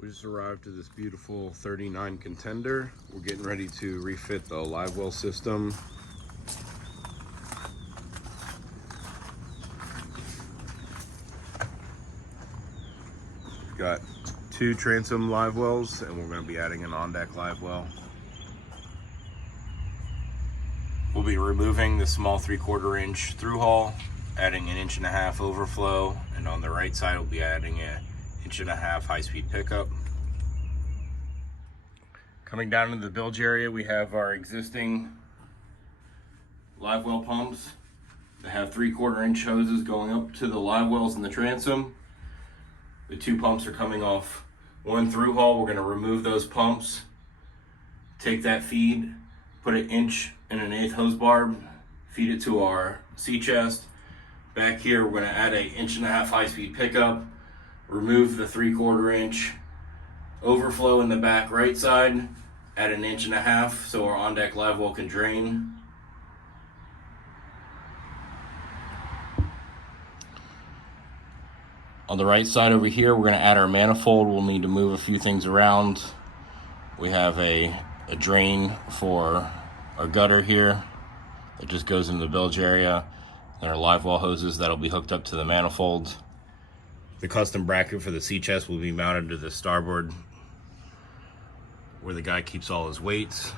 We just arrived to this beautiful 39 contender. We're getting ready to refit the live well system. We've got 2 transom live wells, and we're going to be adding an on-deck live well. We'll be removing the small 3/4 inch through hull, adding an 1.5 inch overflow, and on the right side we'll be adding an 1.5 inch high-speed pickup. Coming down into the bilge area, we have our existing live well pumps that have 3/4 inch hoses going up to the live wells in the transom. The 2 pumps are coming off one through hull. We're going to remove those pumps, take that feed, put an 1 1/8 hose barb, feed it to our sea chest. Back here, we're going to add a 1.5 inch high-speed pickup, remove the 3/4 inch overflow in the back right side, add an 1.5 inch so our on-deck live well can drain. On the right side over here, we're going to add our manifold. We'll need to move a few things around. We have a drain for our gutter here that just goes into the bilge area, and our live well hoses that'll be hooked up to the manifold. The custom bracket for the sea chest will be mounted to the starboard where the guy keeps all his weights.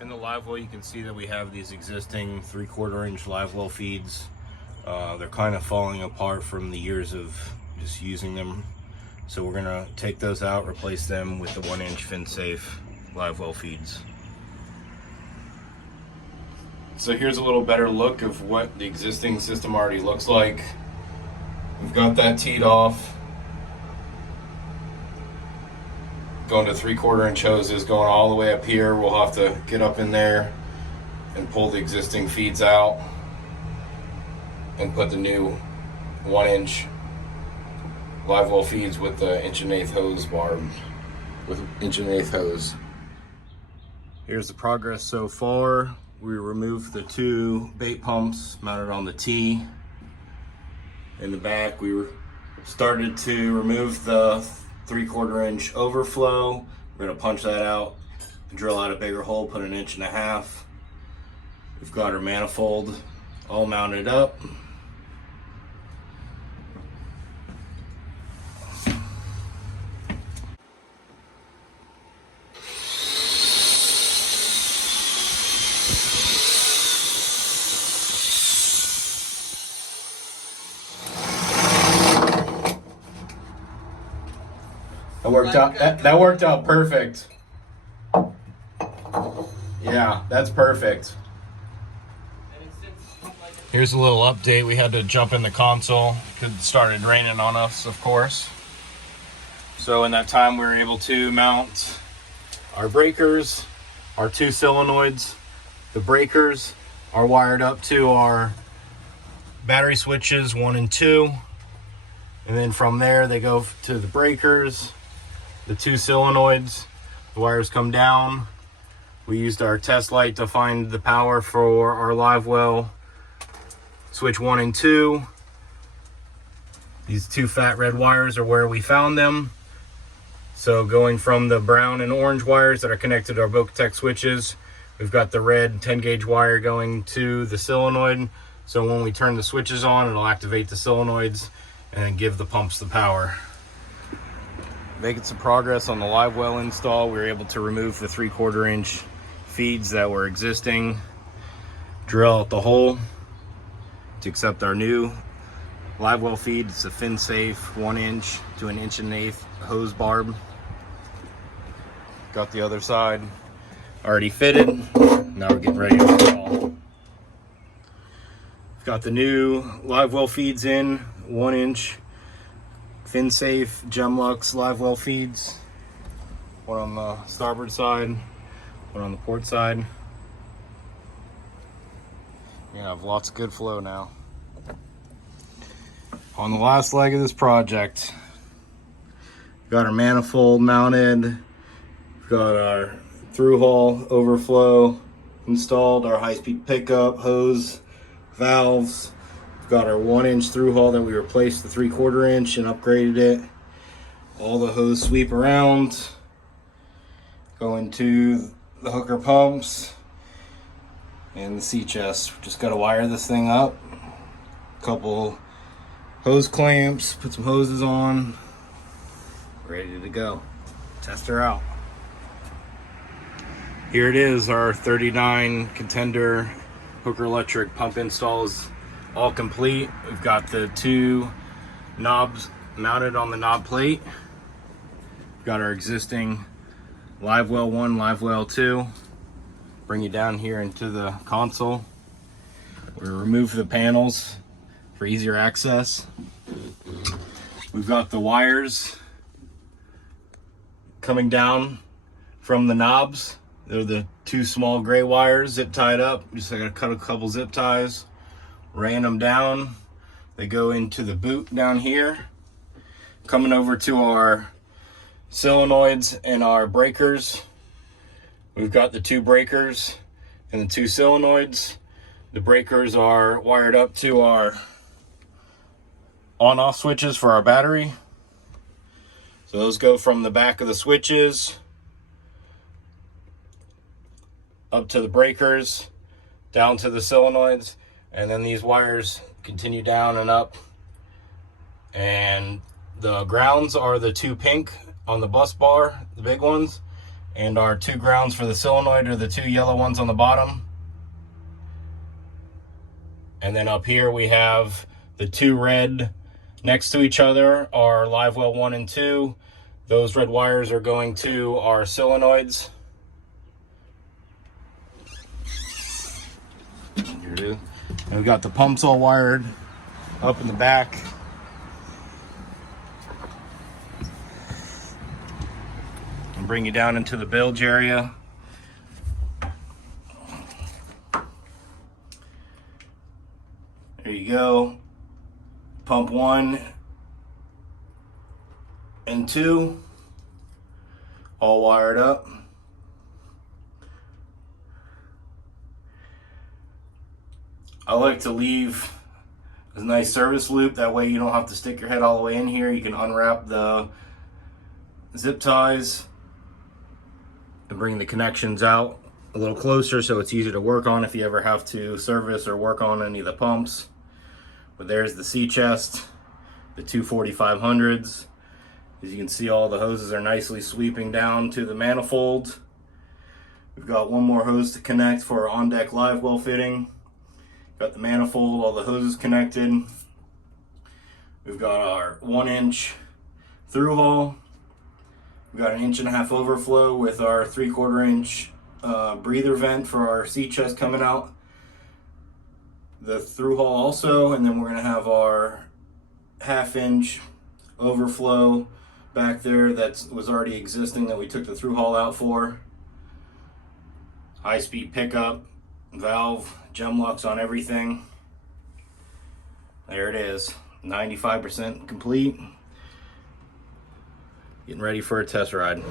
In the live well, you can see that we have these existing 3/4 inch live well feeds. They're kind of falling apart from the years of just using them. So we're gonna take those out, replace them with the 1 inch fin safe live well feeds. So here's a little better look of what the existing system already looks like. We've got that teed off. Going to 3/4 inch hoses going all the way up here. We'll have to get up in there and pull the existing feeds out and put the new 1 inch live well feeds with the 1 1/8 inch hose barb with 1 1/8 inch hose. Here's the progress so far. We removed the 2 bait pumps mounted on the T. In the back, we started to remove the 3/4 inch overflow. We're going to punch that out, drill out a bigger hole, put an 1.5 inch. We've got our manifold all mounted up. That worked out perfect. Yeah, that's perfect. Here's a little update. We had to jump in the console because it started raining on us, of course. So in that time, we were able to mount our breakers, our 2 solenoids. The breakers are wired up to our battery switches 1 and 2. And then from there, they go to the breakers. The 2 solenoids, the wires come down. We used our test light to find the power for our live well. Switch 1 and 2. These 2 fat red wires are where we found them. So going from the brown and orange wires that are connected to our Vocatech switches, we've got the red 10 gauge wire going to the solenoid. So when we turn the switches on, it'll activate the solenoids and give the pumps the power. Making some progress on the live well install. We were able to remove the 3/4 inch feeds that were existing, drill out the hole to accept our new live well feed. It's a fin safe 1 inch to an 1 1/8 inch hose barb. Got the other side already fitted. Now we're getting ready to install. Got the new live well feeds in, 1 inch fin safe Gemlux live well feeds. One on the starboard side, one on the port side. You have lots of good flow now. On the last leg of this project, got our manifold mounted, got our through hull overflow installed, our high-speed pickup, hose, valves, Got our 1-inch through hull that we replaced the 3/4 inch and upgraded it. All the hose sweep around, go into the hooker pumps and the sea chest. Just got to wire this thing up. Couple hose clamps, put some hoses on, ready to go. Test her out. Here it is, our 39 Contender hooker electric pump installs all complete. We've got the 2 knobs mounted on the knob plate. We've got our existing live well 1, live well 2. Bring you down here into the console. We remove the panels for easier access. We've got the wires coming down from the knobs. They're the 2 small gray wires zip tied up. Just gotta cut a couple zip ties, ran them down. They go into the boot down here. Coming over to our solenoids and our breakers. We've got the 2 breakers and the 2 solenoids. The breakers are wired up to our on-off switches for our battery. So those go from the back of the switches up to the breakers, down to the solenoids, and then these wires continue down and up. And the grounds are the 2 pink on the bus bar, the big ones, and our 2 grounds for the solenoid are the 2 yellow ones on the bottom. And then up here we have the 2 red next to each other, our live well 1 and 2. Those red wires are going to our solenoids. Here it is. And we've got the pumps all wired up in the back. And bring you down into the bilge area. There you go. Pump 1 and 2 all wired up. I like to leave a nice service loop, that way you don't have to stick your head all the way in here. You can unwrap the zip ties and bring the connections out a little closer so it's easier to work on if you ever have to service or work on any of the pumps. But there's the sea chest, the 2 4500s. As you can see, all the hoses are nicely sweeping down to the manifold. We've got 1 more hose to connect for our on-deck live well fitting. Got the manifold, all the hoses connected. We've got our 1-inch through hull. We've got an 1.5 inch overflow with our 3/4 inch breather vent for our sea chest coming out. The through hull also, and then we're gonna have our 1/2 inch overflow back there that was already existing that we took the through hull out for. High speed pickup, valve, gem locks on everything. There it is, 95% complete. Getting ready for a test ride.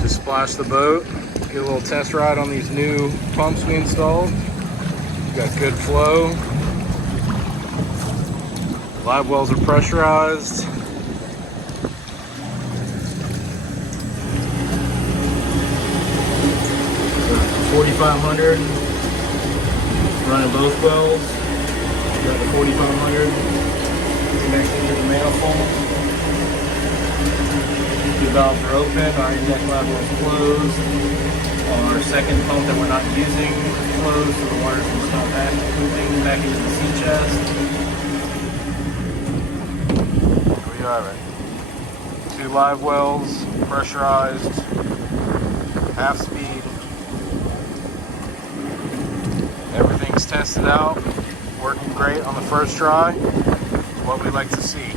Just splash the boat, get a little test ride on these new pumps we installed. Got good flow. Live wells are pressurized. .4500 running both wells. Got the 4500 connected to the manifold. Two valves are open, our inject level is closed. Our second pump that we're not using is closed, so the water's going to stop moving back into the sea chest. There we have it. Two live wells, pressurized, half speed. Everything's tested out, working great on the first try. It's what we like to see.